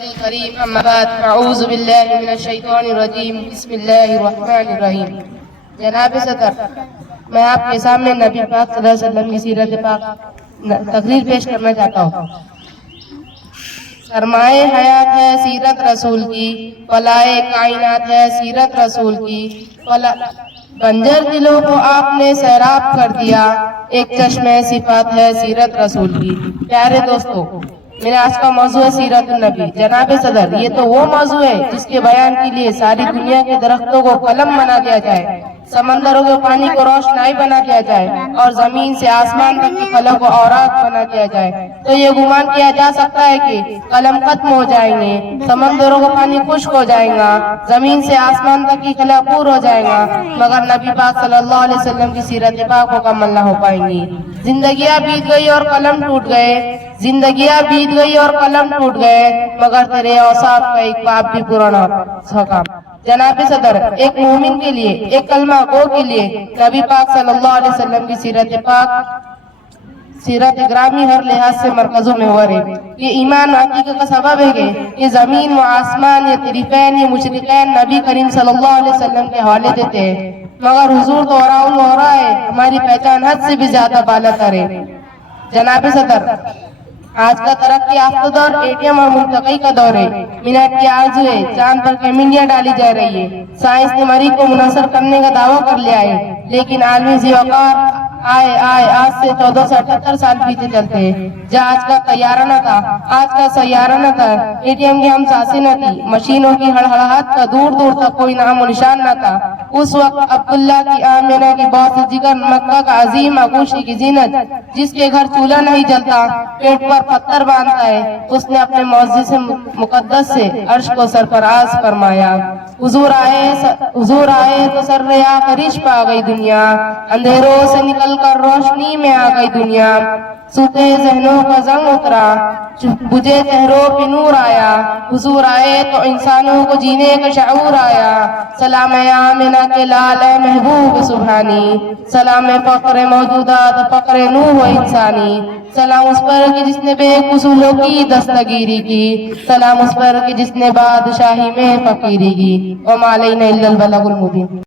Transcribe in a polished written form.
الكريم اما بعد اعوذ باللہ من الشیطان الرجیم بسم اللہ الرحمن الرحیم۔ جناب صدر، میں آپ کے سامنے نبی پاک صلی اللہ علیہ وسلم کی سیرت پاک تقریر پیش کرنا چاہتا ہوں۔ سرمائے حیات ہے سیرت رسول کی، فلائے کائنات ہے سیرت رسول کی، بنجر دلوں کو آپ نے سیراب کر دیا، ایک چشمے صفات ہے سیرت رسول کی۔ پیارے دوستو، میرے آج کا موضوع ہے سیرت النبی۔ جناب صدر، یہ تو وہ موضوع ہے جس کے بیان کے لیے ساری دنیا کے درختوں کو قلم بنا دیا جائے، سمندروں کے پانی کو روشنائی بنا دیا جائے اور زمین سے آسمان تک کی خلا کو اوراق بنا دیا جائے، تو یہ گمان کیا جا سکتا ہے کہ قلم ختم ہو جائیں گے، سمندروں کا پانی خشک ہو جائے گا، زمین سے آسمان تک کی خلا پور ہو جائے گا، مگر نبی پاک صلی اللہ علیہ وسلم کی سیرت پاک مکمل نہ ہو پائیں گی۔ زندگیاں بیت گئی اور قلم ٹوٹ گئے، زندگیاں بیت گئی اور قلم ٹوٹ گئے، مگر تیرے اوصاف کا ایک باب بھی پورا نہ سکا۔ جناب صدر، ایک مومن کے لیے، ایک کلمہ گو کے لیے نبی پاک صلی اللہ علیہ وسلم کی سیرت پاک، سیرت گرامی ہر لحاظ سے مرکزوں میں ہوا رہے۔ یہ ایمان حقیقت کا سبب ہے کہ یہ زمین و آسمان، یہ طریقین، یہ مشرقین نبی کریم صلی اللہ علیہ وسلم کے حوالے دیتے ہیں، مگر حضور تو اراؤن ہو رہا ہے، ہماری پہچان حد سے بھی زیادہ بالا تر ہے۔ جناب صدر، آج کا ترقی یافتہ دور اے ٹی ایم اور منطقی کا دور ہے، منٹ کی آرزو ہے، چاند پر کیمینیاں ڈالی جا رہی ہے، سائنس نے مریخ کو منحصر کرنے کا دعویٰ کر لیا ہے، لیکن عالمی ذیوقار آج سے 1478 سال پیچھے چلتے ہیں، جہاں آج کا طیارہ نہ تھا، آج کا سیارہ نہ تھا، اے ٹی ایم کی ہم سانسیں نہ تھی، مشینوں کی ہڑہڑاہٹ کا دور دور تک کوئی نام و نشان نہ تھا۔ اس وقت عبداللہ کی آمنہ کی بہت جگر، مکہ کا عظیم آغوشی کی زینت، جس کے گھر چولہا نہیں جلتا، پیٹ پر پتھر باندھتا ہے، اس نے اپنے معزز مقدس سے عرش کو سرفراز فرمایا۔ حضور آئے تو سر ریا خریش پا گئی دنیا، اندھیروں سے نکل کر روشنی میں آ گئی دنیا، سوتے ذہنوں کا زنگ اترا، بجھے چہروں پہ نور آیا، حضور آئے تو انسانوں کو جینے کا شعور آیا۔ سلام آمنہ کے لال محبوب سبحانی، سلام فقر موجودات فقر نوح و انسانی، سلام اس پر کہ جس نے بے قصولوں کی دستگیری کی، سلام اس پر کہ جس نے بادشاہی میں فقیری کی، وما علینا الا البلاغ المبین۔